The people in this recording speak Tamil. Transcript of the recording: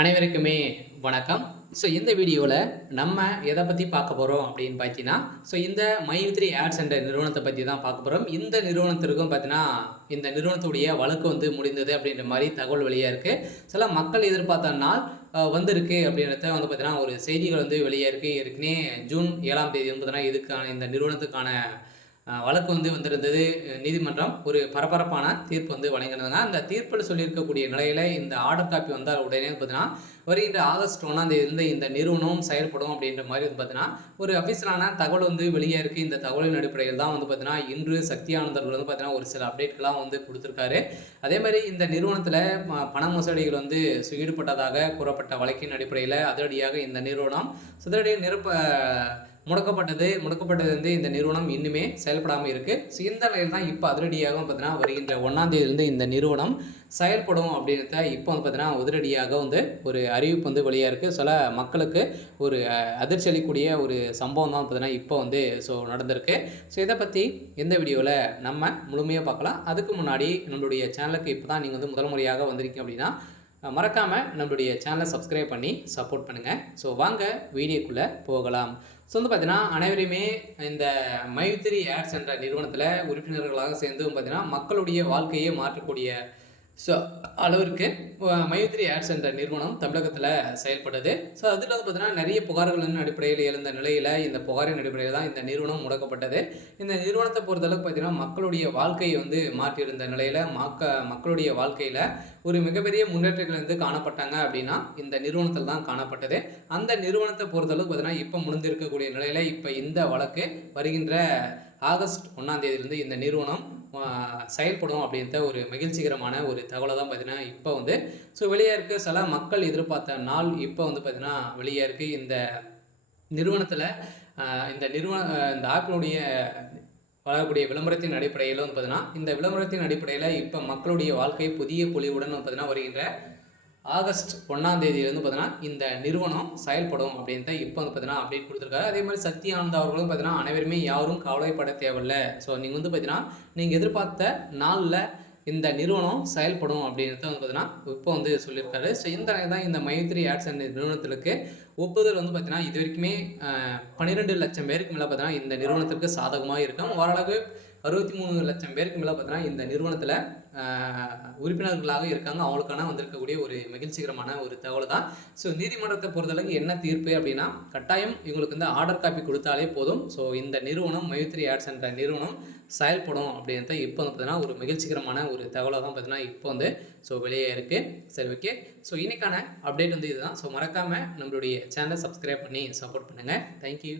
அனைவருக்குமே வணக்கம். இந்த வீடியோவில் நம்ம எதை பற்றி பார்க்க போகிறோம் அப்படின்னு பார்த்தீங்கன்னா, இந்த மைத்ரி ஆட்ஸ் என்ற நிறுவனத்தை பற்றி தான் பார்க்க போகிறோம். இந்த நிறுவனத்திற்கும் பார்த்தீங்கன்னா, இந்த நிறுவனத்துடைய வழக்கு முடிந்தது அப்படின்ற மாதிரி தகவல் வெளியாக இருக்குது. சில மக்கள் எதிர்பார்த்த நாள் வந்திருக்கு அப்படின்றத பார்த்தீங்கன்னா, ஒரு செய்திகள் வெளியாக இருக்குது. ஏற்கனவே ஜூன் 7ஆம் தேதி பார்த்தீங்கன்னா, இதுக்கான இந்த நிறுவனத்துக்கான வழக்கு வந்திருந்தது. நீதிமன்றம் ஒரு பரபரப்பான தீர்ப்பு வழங்கியிருந்தாங்க. அந்த தீர்ப்பில் சொல்லியிருக்கக்கூடிய நிலையில் இந்த ஆர்டர் காப்பி வந்தால் உடனே பார்த்தீங்கன்னா, வருகின்ற ஆகஸ்ட் 1ஆம் தேதியிலிருந்து இந்த நிறுவனம் செயல்படும் அப்படின்ற மாதிரி பார்த்தீங்கன்னா, ஒரு அஃபிஷியலான தகவல் வெளியே இருக்குது. இந்த தகவலின் அடிப்படையில் தான் பார்த்தீங்கன்னா, இன்று சக்தி ஆனந்தர்கள் பார்த்தீங்கன்னா, ஒரு சில அப்டேட்கள்லாம் கொடுத்துருக்காரு. அதே மாதிரி இந்த நிறுவனத்தில் பண மோசடிகள் ஈடுபட்டதாக கூறப்பட்ட வழக்கின் அடிப்படையில் அதிரடியாக இந்த நிறுவனம் முடக்கப்பட்டது இந்த நிறுவனம் இன்னுமே செயல்படாமல் இருக்குது. இந்த நிலையில் தான் இப்போ அதிரடியாக பார்த்தீங்கன்னா, வருகின்ற 1ஆம் தேதியிலிருந்து இந்த நிறுவனம் செயல்படும் அப்படின்றத இப்போ பார்த்தீங்கன்னா, உதிரடியாக ஒரு அறிவிப்பு வெளியாக இருக்குது. சில மக்களுக்கு ஒரு அதிர்ச்சி அளிக்கக்கூடிய ஒரு சம்பவம் தான் பார்த்தீங்கன்னா, இப்போ நடந்திருக்கு. இதை பற்றி எந்த வீடியோவில் நம்ம முழுமையாக பார்க்கலாம். அதுக்கு முன்னாடி நம்மளுடைய சேனலுக்கு இப்போ தான் நீங்கள் முதல் முறையாக வந்திருக்கீங்க அப்படின்னா, மறக்காமல் நம்மளுடைய சேனலை சப்ஸ்கிரைப் பண்ணி சப்போர்ட் பண்ணுங்கள். வாங்க வீடியோக்குள்ளே போகலாம். பார்த்தீங்கன்னா, அனைவருமே இந்த மைத்ரி ஆட்ஸ் என்ற நிறுவனத்தில் உறுப்பினர்களாக சேர்ந்து பார்த்தீங்கன்னா, மக்களுடைய வாழ்க்கையை மாற்றக்கூடிய அளவிற்கு மைத்ரி ஆட்ஸ் என்ற நிறுவனம் தமிழகத்தில் செயல்படுது. அதில் பார்த்தீங்கன்னா, நிறைய புகார்களின் அடிப்படையில் எழுந்த நிலையில் இந்த புகாரின் அடிப்படையில் தான் இந்த நிறுவனம் முடக்கப்பட்டது. இந்த நிறுவனத்தை பொறுத்தளவுக்கு பார்த்தீங்கன்னா, மக்களுடைய வாழ்க்கையை மாற்றியிருந்த நிலையில் மக்களுடைய வாழ்க்கையில் ஒரு மிகப்பெரிய முன்னேற்றங்கள் காணப்பட்டாங்க அப்படின்னா இந்த நிறுவனத்தில் தான் காணப்பட்டது. அந்த நிறுவனத்தை பொறுத்தளவுக்கு பார்த்தீங்கன்னா, இப்போ முடிந்திருக்கக்கூடிய நிலையில் இப்போ இந்த வழக்கு வருகின்ற ஆகஸ்ட் 1ஆம் தேதியிலிருந்து இந்த நிறுவனம் செயல்படும் அப்படின்ற ஒரு மகிழ்ச்சிகரமான ஒரு தகவலை தான் பார்த்தீங்கன்னா, இப்போ வெளியே இருக்குது. சில மக்கள் எதிர்பார்த்த நாள் இப்போ பார்த்தீங்கன்னா வெளியே இருக்குது. இந்த நிறுவனத்தில் இந்த ஆப்பினுடைய வளரக்கூடிய விளம்பரத்தின் அடிப்படையில் பார்த்தீங்கன்னா, இந்த விளம்பரத்தின் அடிப்படையில் இப்போ மக்களுடைய வாழ்க்கை புதிய பொலிவுடன் பார்த்தீங்கன்னா, வருகின்ற ஆகஸ்ட் 1ஆம் தேதியிலிருந்து பார்த்தீங்கன்னா, இந்த நிறுவனம் செயல்படும் அப்படின்ட்டு இப்போ பார்த்தீங்கன்னா அப்டேட் கொடுத்துருக்காரு. அதே மாதிரி சக்தி ஆனந்த் அவர்களும் பார்த்தீங்கன்னா, அனைவருமே யாரும் கவலைப்பட தேவையில்லை. நீங்கள் பார்த்தீங்கன்னா, நீங்கள் எதிர்பார்த்த நாளில் இந்த நிறுவனம் செயல்படும் அப்படின்றத பார்த்தீங்கன்னா இப்போ சொல்லியிருக்காரு. இந்த நிலையில் தான் இந்த மைத்ரி ஆட்ஸ் என்ற நிறுவனத்திற்கு ஒப்புதல் பார்த்தீங்கன்னா, இது வரைக்குமே 12 லட்சம் பேருக்கு மேலே பார்த்தீங்கன்னா இந்த நிறுவனத்திற்கு சாதகமாக இருக்கும். ஓரளவு 63 லட்சம் பேருக்கு மேலே பார்த்தீங்கன்னா இந்த நிறுவனத்தில் உறுப்பினர்களாக இருக்காங்க. அவங்களுக்கான வந்திருக்கக்கூடிய ஒரு மகிழ்ச்சிகரமான ஒரு தகவல் தான். நீதிமன்றத்தை பொறுத்தளவுக்கு என்ன தீர்ப்பு அப்படின்னா, கட்டாயம் இவங்களுக்கு ஆர்டர் காப்பி கொடுத்தாலே போதும். இந்த நிறுவனம் மைத்ரி ஆட்ஸ் என்ற நிறுவனம் செயல்படும் அப்படின்றத இப்போ பார்த்தீங்கன்னா ஒரு மகிழ்ச்சிகரமான ஒரு தகவலாக தான் பார்த்தீங்கன்னா இப்போ வெளியே இருக்குது. சரி, ஓகே. இன்னைக்கான அப்டேட் இதுதான். மறக்காமல் நம்மளுடைய சேனலை சப்ஸ்கிரைப் பண்ணி சப்போர்ட் பண்ணுங்கள். தேங்க்யூ.